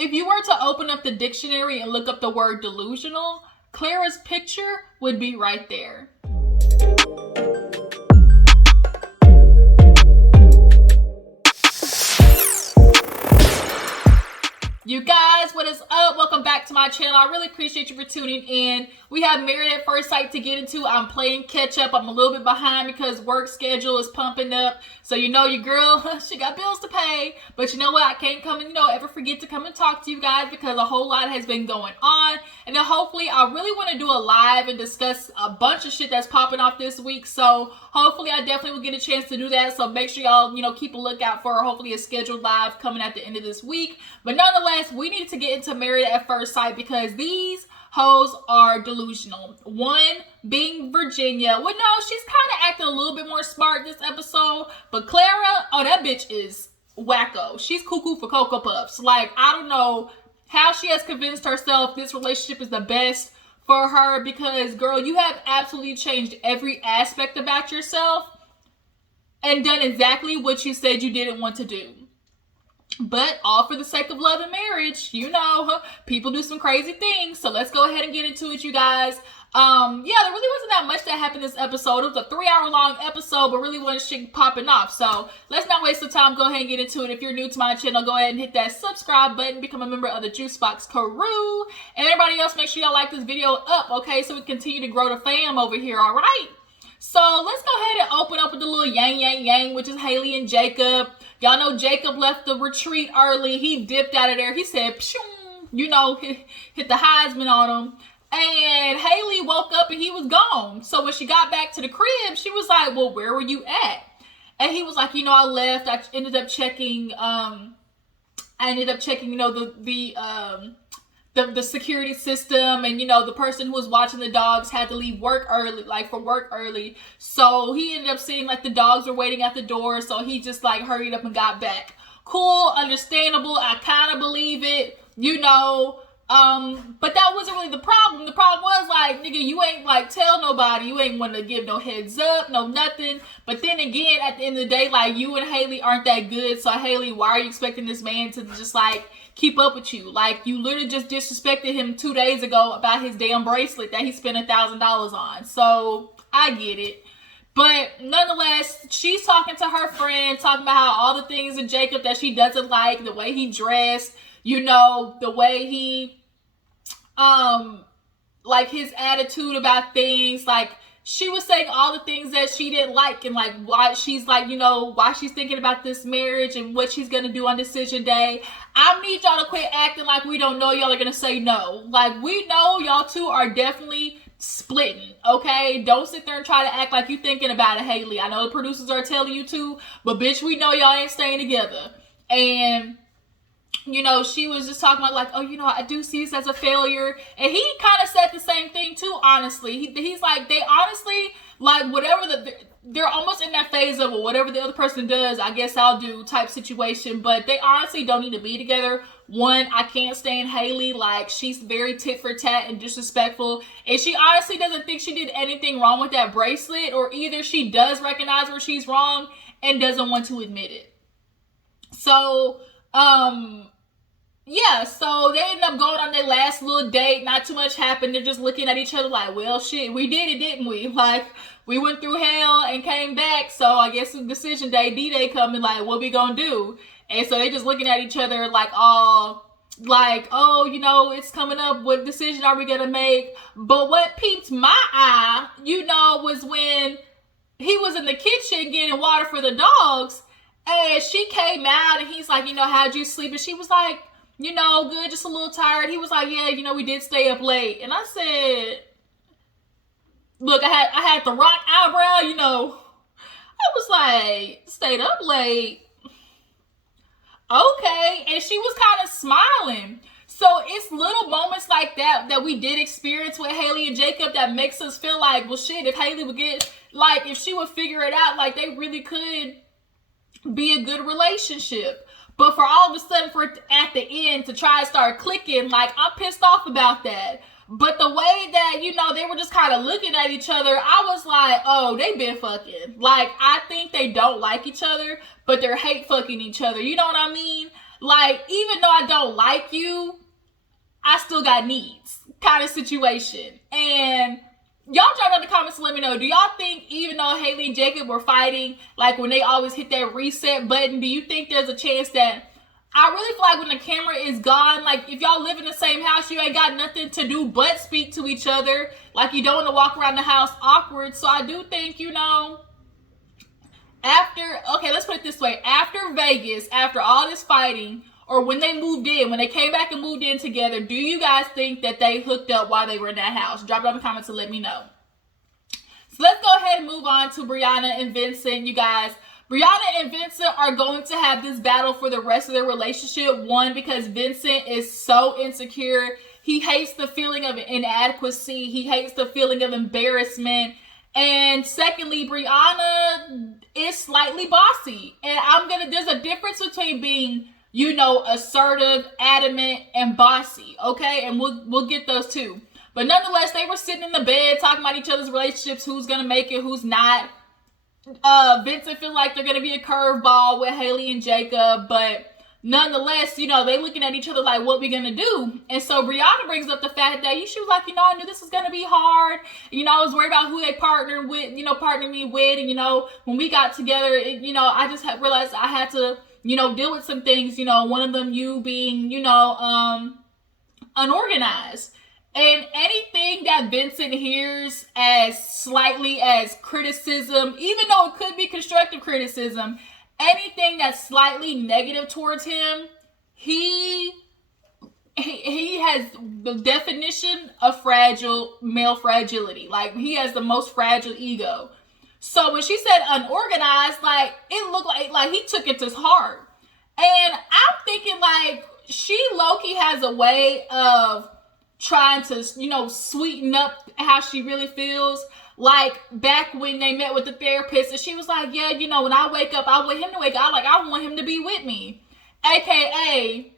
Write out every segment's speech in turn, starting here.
if you were to open up the dictionary and look up the word delusional, Clara's picture would be right there. You guys, what is up? Welcome back to my channel. I really appreciate you for tuning in. We have Married at First Sight to get into. I'm playing catch up. I'm a little bit behind because work schedule is pumping up. So you know your girl, she got bills to pay. But you know what? I can't come and, ever forget to come and talk to you guys because a whole lot has been going on. And then hopefully I really want to do a live and discuss a bunch of shit that's popping off this week. So hopefully I definitely will get a chance to do that. So make sure y'all, keep a lookout for hopefully a scheduled live coming at the end of this week. But nonetheless, we need to get into Married at First Sight because these hoes are delusional. One being Virginia. Well, no, she's kind of acting a little bit more smart this episode. But Clara, oh, that bitch is wacko. She's cuckoo for Cocoa Puffs. Like, I don't know how she has convinced herself this relationship is the best for her because, girl, you have absolutely changed every aspect about yourself and done exactly what you said you didn't want to do. But all for the sake of love and marriage, people do some crazy things. So let's go ahead and get into it, you guys. There really wasn't that much that happened this episode. It was a 3-hour-long episode, but really wasn't shit popping off. So let's not waste the time. Go ahead and get into it. If you're new to my channel, go ahead and hit that subscribe button. Become a member of the Juicebox crew. And everybody else, make sure y'all like this video up, okay? So we continue to grow the fam over here, all right? So let's go ahead and open up with the little yang, which is Haley and Jacob. Y'all know Jacob left the retreat early. He dipped out of there. He said, hit the Heisman on him. And Haley woke up and he was gone. So when she got back to the crib, she was like, well, where were you at? And he was like, I left. I ended up checking, the security system, and the person who was watching the dogs had to leave work early, so he ended up seeing like the dogs were waiting at the door, so he just like hurried up and got back. Cool, understandable, I kind of believe it, but that wasn't really the problem. The problem was like, nigga, you ain't like tell nobody, you ain't want to give no heads up, no nothing. But then again, at the end of the day, like, you and Haley aren't that good, so Haley, why are you expecting this man to just like keep up with you? Like, you literally just disrespected him 2 days ago about his damn bracelet that he spent $1,000 on. So I get it. But nonetheless, she's talking to her friend, talking about how all the things in Jacob that she doesn't like, the way he dressed, the way he, like his attitude about things. Like, she was saying all the things that she didn't like and like why she's like, why she's thinking about this marriage and what she's going to do on decision day. I need y'all to quit acting like we don't know y'all are going to say no. Like, we know y'all two are definitely splitting, okay? Don't sit there and try to act like you thinking about it, Haley. I know the producers are telling you to, but bitch, we know y'all ain't staying together. And she was just talking about like, I do see this as a failure. And he kind of said the same thing too, honestly. He's like, they honestly, like, they're almost in that phase of, well, whatever the other person does, I guess I'll do type situation. But they honestly don't need to be together. One, I can't stand Haley. Like, she's very tit for tat and disrespectful. And she honestly doesn't think she did anything wrong with that bracelet. Or either she does recognize where she's wrong and doesn't want to admit it. So, so they ended up going on their last little date. Not too much happened. They're just looking at each other like, well, shit, we did it, didn't we? Like, we went through hell and came back. So I guess the decision day, D-Day coming, like, what we gonna do? And so they just looking at each other like, it's coming up. What decision are we gonna make? But what peeped my eye, was when he was in the kitchen getting water for the dogs. And she came out and he's like, how'd you sleep? And she was like, good, just a little tired. He was like, yeah, we did stay up late. And I said, look, I had the rock eyebrow, I was like, stayed up late. Okay. And she was kind of smiling. So it's little moments like that we did experience with Haley and Jacob that makes us feel like, well, shit, if Haley would get, like, if she would figure it out, like, they really could be a good relationship. But for all of a sudden, at the end to try to start clicking, like, I'm pissed off about that. But the way that, they were just kind of looking at each other, I was like, oh, they been fucking. Like, I think they don't like each other, but they're hate fucking each other. You know what I mean? Like, even though I don't like you, I still got needs kind of situation. And y'all drop in the comments to let me know, do y'all think even though Haley and Jacob were fighting, like when they always hit that reset button, do you think there's a chance that, I really feel like when the camera is gone, like if y'all live in the same house, you ain't got nothing to do but speak to each other. Like you don't want to walk around the house awkward. So I do think, you know, after, okay, let's put it this way. After Vegas, after all this fighting, or when they moved in, when they came back and moved in together, do you guys think that they hooked up while they were in that house? Drop it down in the comments to let me know. So let's go ahead and move on to Brianna and Vincent, you guys. Brianna and Vincent are going to have this battle for the rest of their relationship. One, because Vincent is so insecure. He hates the feeling of inadequacy. He hates the feeling of embarrassment. And secondly, Brianna is slightly bossy. And there's a difference between being, you know, assertive, adamant, and bossy. Okay? And we'll get those too. But nonetheless, they were sitting in the bed talking about each other's relationships, who's going to make it, who's not. Vincent feel like they're gonna be a curveball with Haley and Jacob, but nonetheless, you know, they looking at each other like, what we gonna do? And so Brianna brings up the fact that she was like, you know, I knew this was gonna be hard. You know, I was worried about who they partnered with, you know, partnered me with, and you know, when we got together, you know, I just realized I had to, you know, deal with some things. You know, one of them you being, you know, unorganized. And anything that Vincent hears as slightly as criticism, even though it could be constructive criticism, anything that's slightly negative towards him, he has the definition of fragile male fragility. Like, he has the most fragile ego. So when she said unorganized, like, it looked like he took it to heart. And I'm thinking, like, she low-key has a way of trying to, you know, sweeten up how she really feels. Like back when they met with the therapist, and she was like, yeah, you know, when I wake up, I want him to wake up. I want him to be with me. AKA,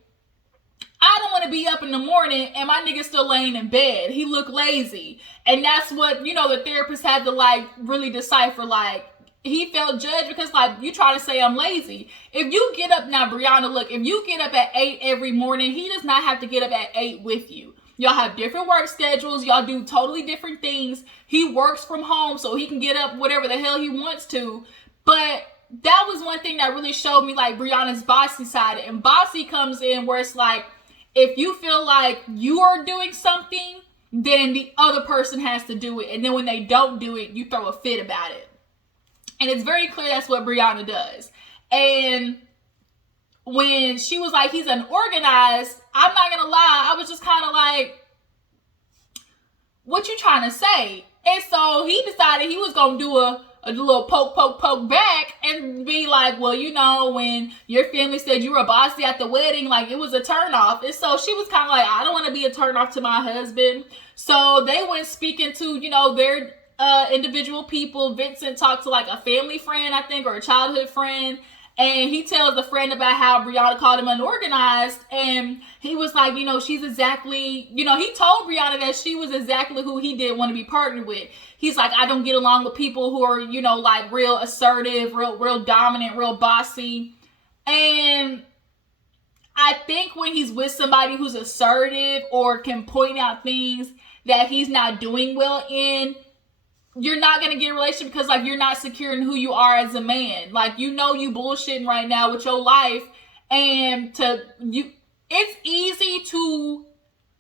I don't want to be up in the morning and my nigga still laying in bed. He look lazy. And that's what, you know, the therapist had to like really decipher. Like, he felt judged because, like, you try to say I'm lazy. If you get up now, Brianna, look, if you get up at 8 every morning, he does not have to get up at 8 with you. Y'all have different work schedules. Y'all do totally different things. He works from home so he can get up whatever the hell he wants to. But that was one thing that really showed me, like, Brianna's bossy side. And bossy comes in where it's like, if you feel like you are doing something, then the other person has to do it. And then when they don't do it, you throw a fit about it. And it's very clear that's what Brianna does. And when she was like, he's unorganized, I'm not gonna lie, I was just kind of like, what you trying to say? And so he decided he was gonna do a little poke back and be like, well, you know, when your family said you were bossy at the wedding, like, it was a turnoff. And so she was kind of like, I don't want to be a turnoff to my husband. So they went speaking to, you know, their individual people. Vincent talked to like a family friend, I think, or a childhood friend. And he tells the friend about how Brianna called him unorganized. And he was like, you know, she's exactly, you know, he told Brianna that she was exactly who he didn't want to be partnered with. He's like, I don't get along with people who are, you know, like real assertive, real dominant, real bossy. And I think when he's with somebody who's assertive or can point out things that he's not doing well in, you're not going to get a relationship because, like, you're not secure in who you are as a man. Like, you know, you bullshitting right now with your life, and it's easy to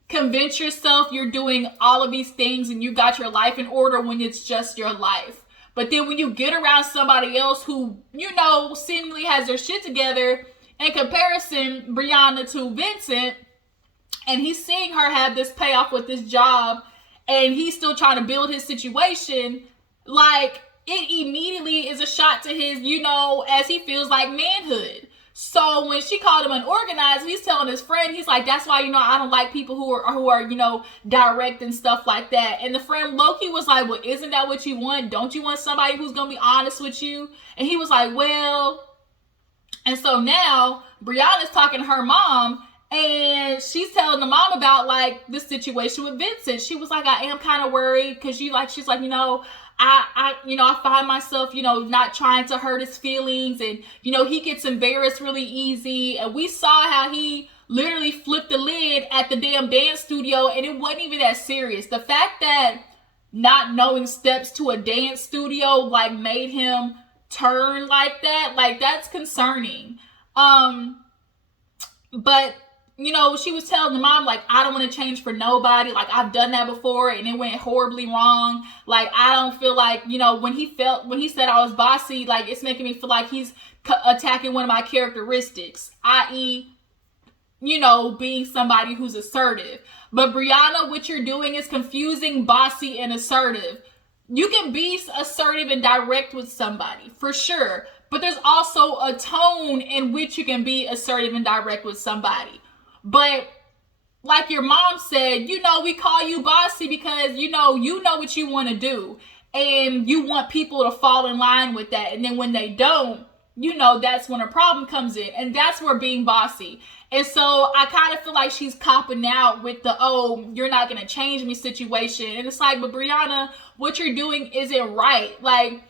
convince yourself you're doing all of these things and you got your life in order when it's just your life. But then when you get around somebody else who, you know, seemingly has their shit together, in comparison, Brianna to Vincent, and he's seeing her have this payoff with this job, and he's still trying to build his situation, like, it immediately is a shot to his, you know, as he feels like manhood. So when she called him unorganized, he's telling his friend, he's like, that's why, you know, I don't like people who are, you know, direct and stuff like that. And the friend Loki was like, well, isn't that what you want? Don't you want somebody who's going to be honest with you? And he was like, well, and so now Brianna's talking to her mom, and she's telling the mom about, like, this situation with Vincent. She was like, I am kind of worried because she's like, you know, I find myself, not trying to hurt his feelings, and, he gets embarrassed really easy. And we saw how he literally flipped the lid at the damn dance studio, and it wasn't even that serious. The fact that not knowing steps to a dance studio, like, made him turn like that, like, that's concerning. But, she was telling the mom, like, I don't want to change for nobody. Like, I've done that before and it went horribly wrong. Like, I don't feel like, when he said I was bossy, like, it's making me feel like he's attacking one of my characteristics, i.e., being somebody who's assertive. But Brianna, what you're doing is confusing bossy and assertive. You can be assertive and direct with somebody, for sure. But there's also a tone in which you can be assertive and direct with somebody. But like your mom said, we call you bossy because, you know what you want to do. And you want people to fall in line with that. And then when they don't, that's when a problem comes in. And that's where being bossy. And so I kind of feel like she's copping out with the, oh, you're not going to change me situation. And it's like, but Brianna, what you're doing isn't right. Like,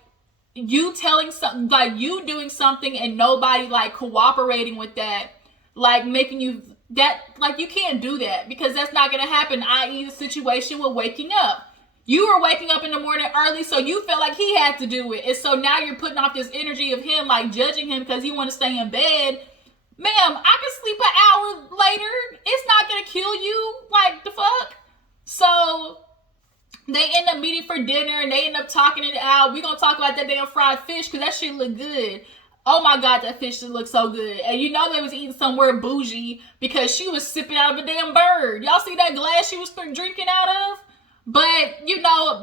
you telling something, like, you doing something and nobody, like, cooperating with that, like, making you, that, like, you can't do that because that's not going to happen, i.e. the situation with waking up. You were waking up in the morning early, so you felt like he had to do it. And so now you're putting off this energy of him, like, judging him because he want to stay in bed. Ma'am, I can sleep an hour later. It's not going to kill you. Like, the fuck? So they end up meeting for dinner and they end up talking it out. We're going to talk about that damn fried fish because that shit look good. Oh my God, that fish looked so good. And they was eating somewhere bougie because she was sipping out of a damn bird. Y'all see that glass she was drinking out of? But,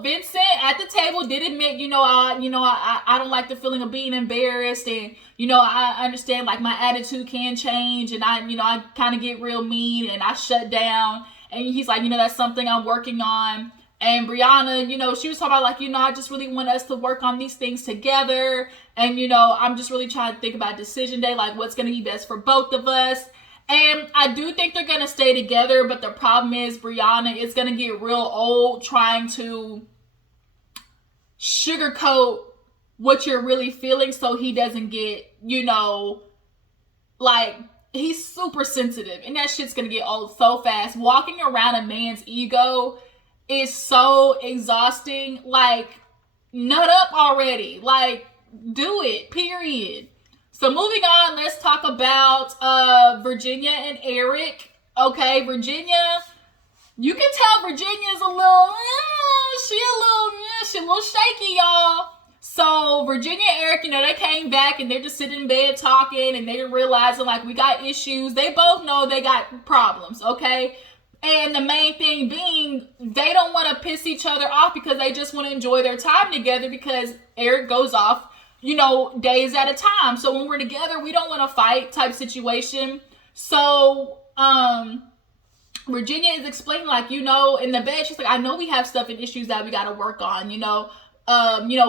Vincent at the table did admit, I don't like the feeling of being embarrassed. And, I understand, like, my attitude can change. And I kind of get real mean and I shut down. And he's like, that's something I'm working on. And Brianna, she was talking about, like, I just really want us to work on these things together. And, I'm just really trying to think about decision day, like, what's going to be best for both of us. And I do think they're going to stay together. But the problem is Brianna is going to get real old trying to sugarcoat what you're really feeling so he doesn't get, like, he's super sensitive. And that shit's going to get old so fast. Walking around a man's ego is so exhausting. Like, nut up already. Like, do it, period. So moving on, let's talk about Virginia and Eric. Okay, Virginia, you can tell Virginia's a little shaky, y'all. So Virginia and Eric, they came back and they're just sitting in bed talking and they're realizing, like, we got issues. They both know they got problems, okay? And the main thing being, they don't want to piss each other off because they just want to enjoy their time together because Eric goes off, days at a time. So when we're together, we don't want to fight type situation. So, Virginia is explaining, like, in the bed, she's like, I know we have stuff and issues that we got to work on,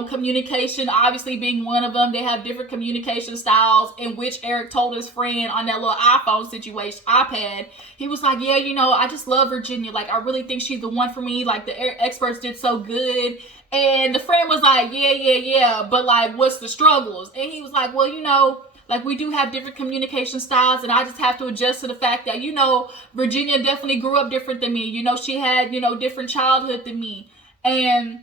communication obviously being one of them. They have different communication styles, in which Eric told his friend on that little iPad, he was like, yeah, I just love Virginia. Like, I really think she's the one for me. Like, the experts did so good. And the friend was like, yeah, but, like, what's the struggles? And he was like, well, like, we do have different communication styles, and I just have to adjust to the fact that, Virginia definitely grew up different than me. She had, different childhood than me. And,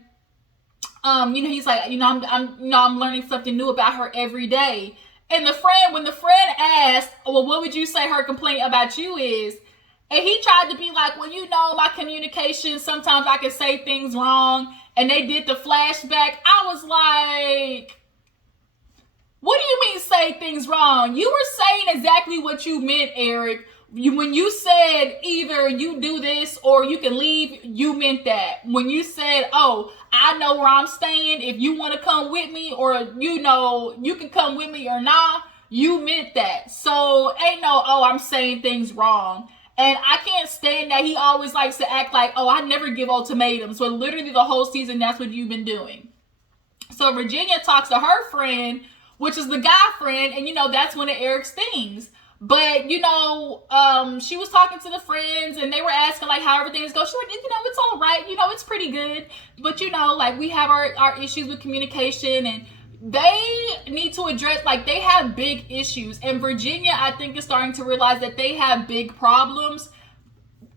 he's like, I'm learning something new about her every day. And when the friend asked, well, what would you say her complaint about you is? And he tried to be like, well, my communication, sometimes I can say things wrong. And they did the flashback. I was like, what do you mean say things wrong? You were saying exactly what you meant, Eric. When you said either you do this or you can leave, you meant that. When you said, oh, I know where I'm staying. If you want to come with me, or, you can come with me or not, you meant that. So ain't no, oh, I'm saying things wrong. And I can't stand that he always likes to act like, oh, I never give ultimatums. So literally the whole season, that's what you've been doing. So Virginia talks to her friend, which is the guy friend, and that's one of Eric's things. But, you know, she was talking to the friends and they were asking like how everything is going. She's like, you know, it's all right. You know, it's pretty good. But, you know, like we have our issues with communication, and they need to address, like, they have big issues. And Virginia, I think, is starting to realize that they have big problems.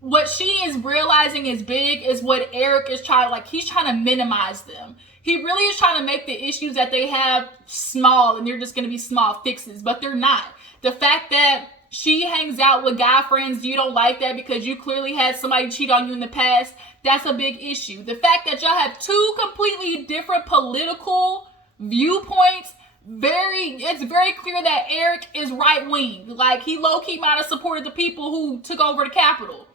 What she is realizing is big is what Eric is trying, like, he's trying to minimize them. He really is trying to make the issues that they have small, and they're just going to be small fixes, but they're not. The fact that she hangs out with guy friends, you don't like that because you clearly had somebody cheat on you in the past, that's a big issue. The fact that y'all have two completely different political viewpoints, it's very clear that Eric is right-wing. Like, he low-key might have supported the people who took over the Capitol.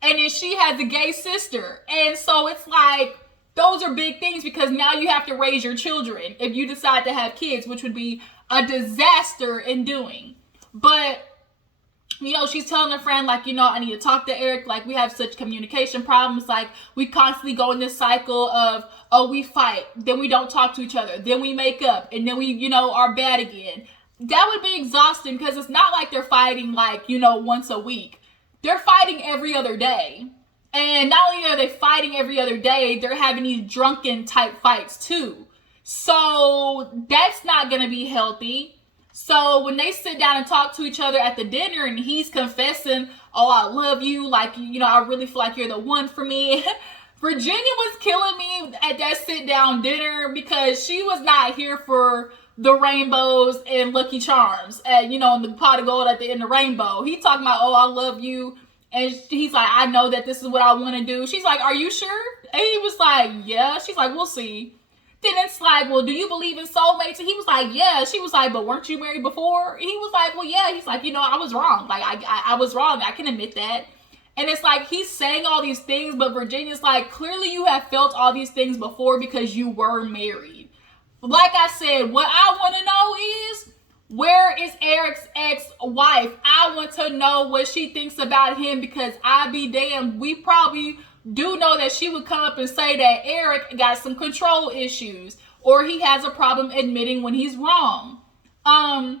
And then she has a gay sister. And so it's like, those are big things because now you have to raise your children if you decide to have kids, which would be a disaster in doing. But, you know, she's telling her friend, like, you know, I need to talk to Eric. Like, we have such communication problems. Like, we constantly go in this cycle of, oh, we fight, then we don't talk to each other, then we make up, and then we, you know, are bad again. That would be exhausting because it's not like they're fighting, like, you know, once a week. They're fighting every other day. And not only are they fighting every other day, they're having these drunken type fights too. So that's not going to be healthy. So when they sit down and talk to each other at the dinner and he's confessing, oh, I love you, like, you know, I really feel like you're the one for me. Virginia was killing me at that sit down dinner because she was not here for the rainbows and Lucky Charms, and, you know, the pot of gold at the end of the rainbow. He talking about, oh, I love you. And he's like, I know that this is what I want to do. She's like, are you sure? And he was like, yeah. She's like, we'll see. Then it's like, well, do you believe in soulmates? And he was like, yeah. She was like, but weren't you married before? He was like, well, yeah. He's like, you know, I was wrong. Like, I was wrong. I can admit that. And it's like, he's saying all these things, but Virginia's like, clearly you have felt all these things before because you were married. Like I said, what I want to know is, where is Eric's ex-wife? I want to know what she thinks about him because I be damned, we probably do know that she would come up and say that Eric got some control issues or he has a problem admitting when he's wrong. And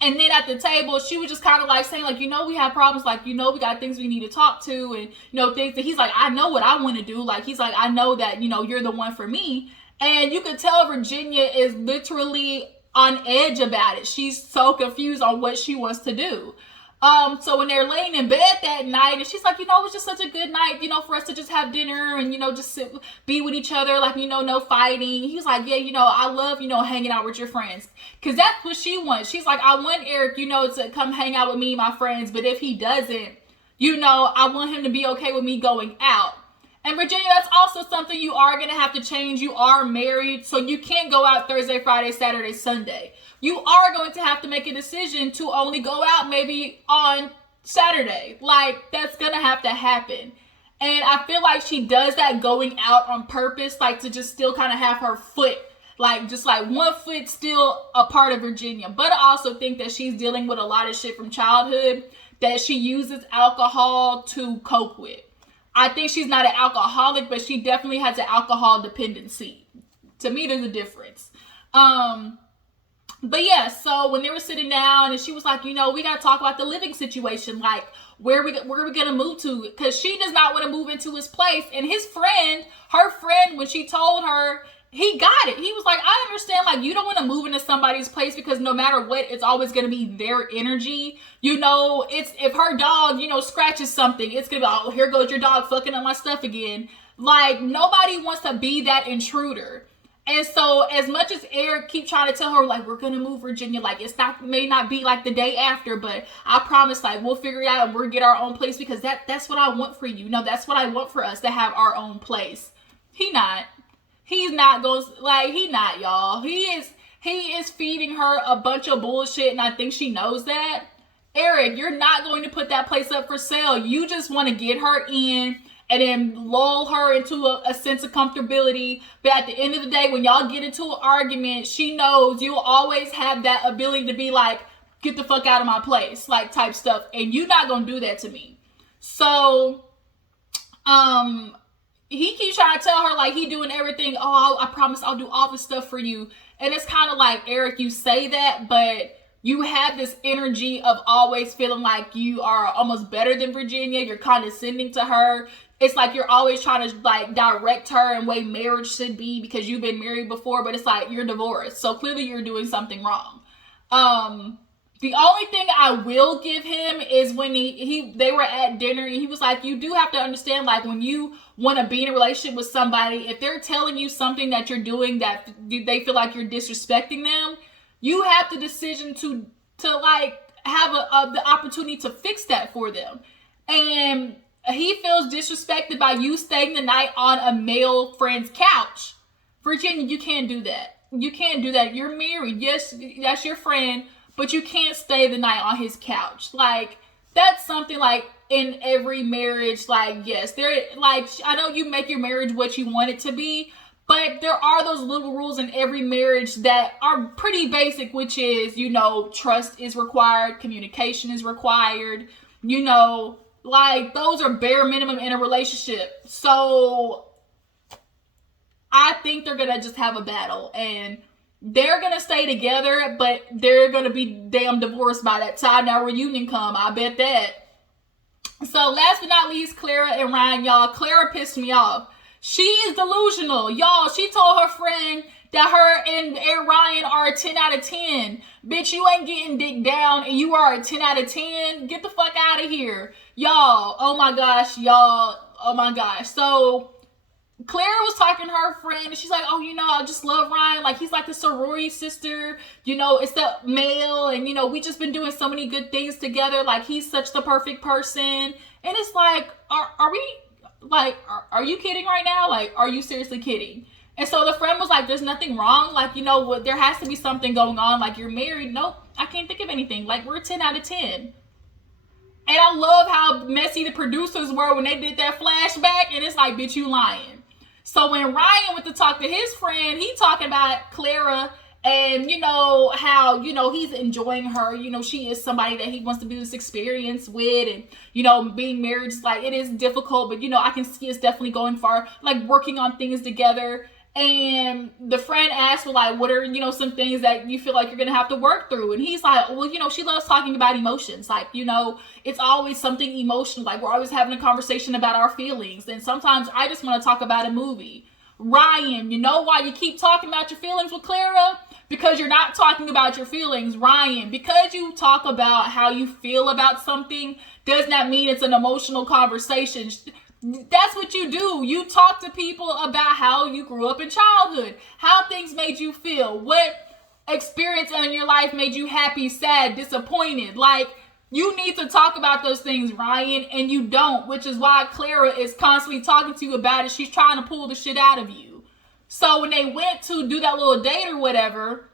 then at the table, she was just kind of like saying, like, you know, we have problems. Like, you know, we got things we need to talk to and, you know, things that he's like, I know what I want to do. Like, he's like, I know that, you know, you're the one for me. And you could tell Virginia is literally on edge about it. She's so confused on what she wants to do. So when they're laying in bed that night, and she's like, you know, it was just such a good night, you know, for us to just have dinner and, you know, just be with each other, like, you know, no fighting. He's like, yeah, you know, I love, you know, hanging out with your friends. Because that's what she wants. She's like, I want Eric, you know, to come hang out with me and my friends. But if he doesn't, you know, I want him to be okay with me going out. And Virginia, that's also something you are going to have to change. You are married, so you can't go out Thursday, Friday, Saturday, Sunday. You are going to have to make a decision to only go out maybe on Saturday. Like, that's going to have to happen. And I feel like she does that going out on purpose, like to just still kind of have her foot, like just like one foot still a part of Virginia. But I also think that she's dealing with a lot of shit from childhood that she uses alcohol to cope with. I think she's not an alcoholic, but she definitely has an alcohol dependency. To me, there's a difference. But yeah, so when they were sitting down and she was like, you know, we got to talk about the living situation. Like, where are we going to move to? Because she does not want to move into his place. And his friend, her friend, when she told her, he got it. He was like, I understand, like, you don't want to move into somebody's place because no matter what, it's always going to be their energy. You know, it's if her dog, you know, scratches something, it's going to be, oh, here goes your dog fucking up my stuff again. Like, nobody wants to be that intruder. And so as much as Eric keep trying to tell her, like, we're going to move Virginia, like, it's not, may not be like the day after, but I promise, like, we'll figure it out and we'll get our own place because that's what I want for you. No, that's what I want for us, to have our own place. He's not going, like, he not, y'all. He is feeding her a bunch of bullshit, and I think she knows that. Eric, you're not going to put that place up for sale. You just want to get her in and then lull her into a sense of comfortability. But at the end of the day, when y'all get into an argument, she knows you'll always have that ability to be like, get the fuck out of my place, like, type stuff. And you're not going to do that to me. So, he keeps trying to tell her, like, he doing everything. Oh, I promise I'll do all this stuff for you. And it's kind of like, Eric, you say that, but you have this energy of always feeling like you are almost better than Virginia. You're condescending to her. It's like you're always trying to like direct her in way marriage should be because you've been married before, but it's like you're divorced. So clearly you're doing something wrong. The only thing I will give him is when they were at dinner and he was like, you do have to understand, like, when you want to be in a relationship with somebody, if they're telling you something that you're doing that they feel like you're disrespecting them, you have the decision to like have the opportunity to fix that for them. And he feels disrespected by you staying the night on a male friend's couch. Virginia, you can't do that. You can't do that. You're married. Yes, that's your friend, but you can't stay the night on his couch. Like, that's something like in every marriage, like, yes, there, like, I know you make your marriage what you want it to be, but there are those little rules in every marriage that are pretty basic, which is, you know, trust is required, communication is required, you know, like, those are bare minimum in a relationship. So I think they're gonna just have a battle, and they're gonna stay together, but they're gonna be damn divorced by that time that reunion come. I bet that. So last but not least, Clara and Ryan, y'all. Clara pissed me off. She is delusional, y'all. She told her friend that her and Ryan are a 10 out of 10. Bitch, you ain't getting dick down and you are a 10 out of 10. Get the fuck out of here. Y'all, oh my gosh, y'all. Oh my gosh. So Clara was talking to her friend and she's like, oh, you know, I just love Ryan. Like, he's like the sorority sister. You know, it's the male. And, you know, we just been doing so many good things together. Like, he's such the perfect person. And it's like, are we, like, are you kidding right now? Like, are you seriously kidding? And so the friend was like, there's nothing wrong. Like, you know what? There has to be something going on. Like, you're married. Nope, I can't think of anything. Like, we're 10 out of 10. And I love how messy the producers were when they did that flashback. And it's like, bitch, you lying. So when Ryan went to talk to his friend, he talking about Clara and, you know, how, you know, he's enjoying her. You know, she is somebody that he wants to do this experience with. And, you know, being married is like, it is difficult. But, you know, I can see it's definitely going far, like working on things together. And the friend asked, well, like, what are, you know, some things that you feel like you're going to have to work through? And he's like, well, you know, she loves talking about emotions. Like, you know, it's always something emotional. Like, we're always having a conversation about our feelings. And sometimes I just want to talk about a movie. Ryan, you know why you keep talking about your feelings with Clara? Because you're not talking about your feelings. Ryan, because you talk about how you feel about something does not mean it's an emotional conversation. That's what you do. You talk to people about how you grew up in childhood, how things made you feel, what experience in your life made you happy, sad, disappointed. Like, you need to talk about those things, Ryan, and you don't, which is why Clara is constantly talking to you about it. She's trying to pull the shit out of you. So when they went to do that little date or whatever,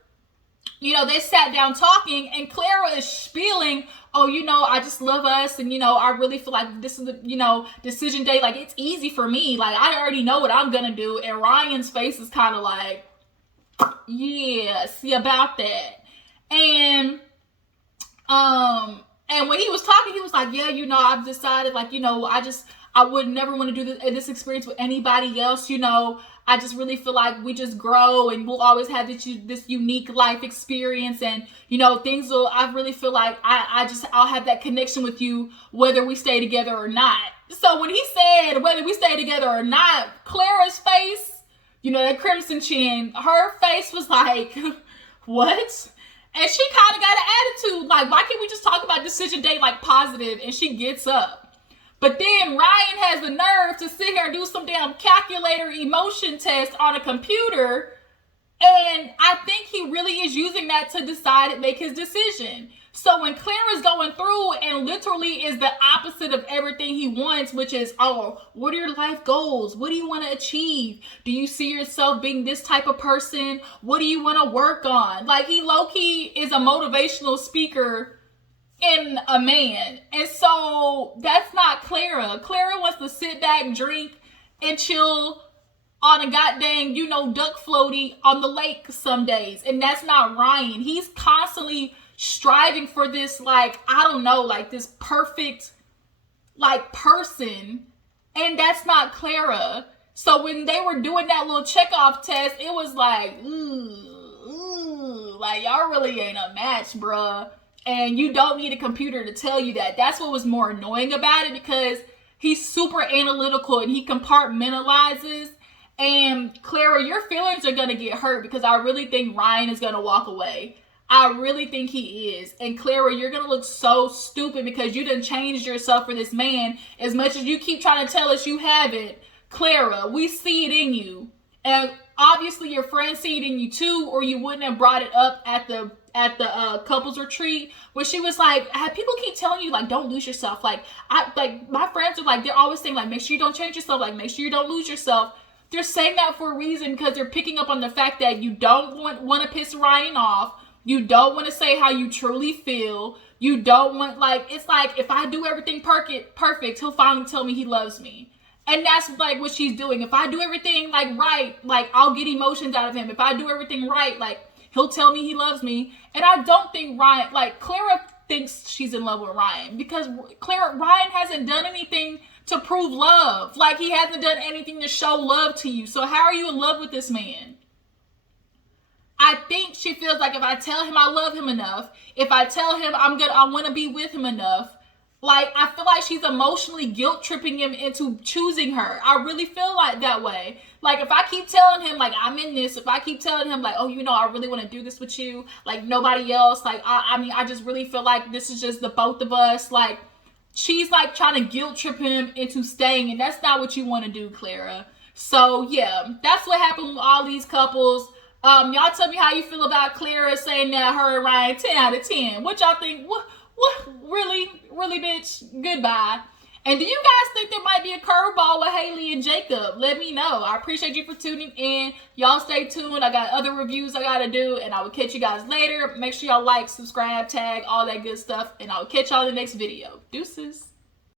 you know, they sat down talking and Clara is spieling, oh, you know, I just love us. And, you know, I really feel like this is the, you know, decision day. Like, it's easy for me. Like, I already know what I'm going to do. And Ryan's face is kind of like, yeah, see about that. And when he was talking, he was like, yeah, you know, I've decided, like, you know, I would never want to do this experience with anybody else. You know, I just really feel like we just grow and we'll always have this unique life experience. And, you know, I really feel like I'll have that connection with you, whether we stay together or not. So when he said, whether we stay together or not, Clara's face, you know, that crimson chin, her face was like, what? And she kind of got an attitude. Like, why can't we just talk about decision day, like, positive? And she gets up. But then Ryan has the nerve to sit here and do some damn calculator emotion test on a computer. And I think he really is using that to decide and make his decision. So when Clara's going through and literally is the opposite of everything he wants, which is, oh, what are your life goals? What do you want to achieve? Do you see yourself being this type of person? What do you want to work on? Like, he low-key is a motivational speaker in a man. And so that's not Clara. Clara wants to sit back, drink, and chill on a goddamn, you know, duck floaty on the lake some days. And that's not Ryan. He's constantly striving for this, like, I don't know, like this perfect, like, person. And that's not Clara. So when they were doing that little checkoff test, it was like, ooh, like y'all really ain't a match, bruh. And you don't need a computer to tell you that. That's what was more annoying about it, because he's super analytical and he compartmentalizes. And Clara, your feelings are going to get hurt, because I really think Ryan is going to walk away. I really think he is. And Clara, you're going to look so stupid because you done changed yourself for this man. As much as you keep trying to tell us you haven't, Clara, we see it in you. And obviously your friends see it in you too, or you wouldn't have brought it up at the couples retreat, where she was like, people keep telling you, like, don't lose yourself. Like, my friends are like, they're always saying, like, make sure you don't change yourself. Like, make sure you don't lose yourself. They're saying that for a reason, because they're picking up on the fact that you don't want to piss Ryan off. You don't want to say how you truly feel. You don't want, like, it's like, if I do everything perfect, he'll finally tell me he loves me. And that's like what she's doing. If I do everything like right, like I'll get emotions out of him. If I do everything right, like he'll tell me he loves me. And I don't think Ryan, like Clara thinks she's in love with Ryan, because Ryan hasn't done anything to prove love. Like, he hasn't done anything to show love to you. So how are you in love with this man? I think she feels like if I tell him I love him enough, if I tell him I want to be with him enough, like, I feel like she's emotionally guilt tripping him into choosing her. I really feel like that way. Like, if I keep telling him, like, I'm in this, if I keep telling him, like, oh, you know, I really want to do this with you, like, nobody else, like, I mean, I just really feel like this is just the both of us, like, she's, like, trying to guilt trip him into staying, and that's not what you want to do, Clara. So, yeah, that's what happened with all these couples. Y'all tell me how you feel about Clara saying that her and Ryan 10 out of 10. What y'all think? What? Really, bitch? Goodbye. And do you guys think there might be a curveball with Haley and Jacob? Let me know. I appreciate you for tuning in. Y'all stay tuned. I got other reviews I gotta do, and I will catch you guys later. Make sure y'all like, subscribe, tag, all that good stuff, and I will catch y'all in the next video. Deuces.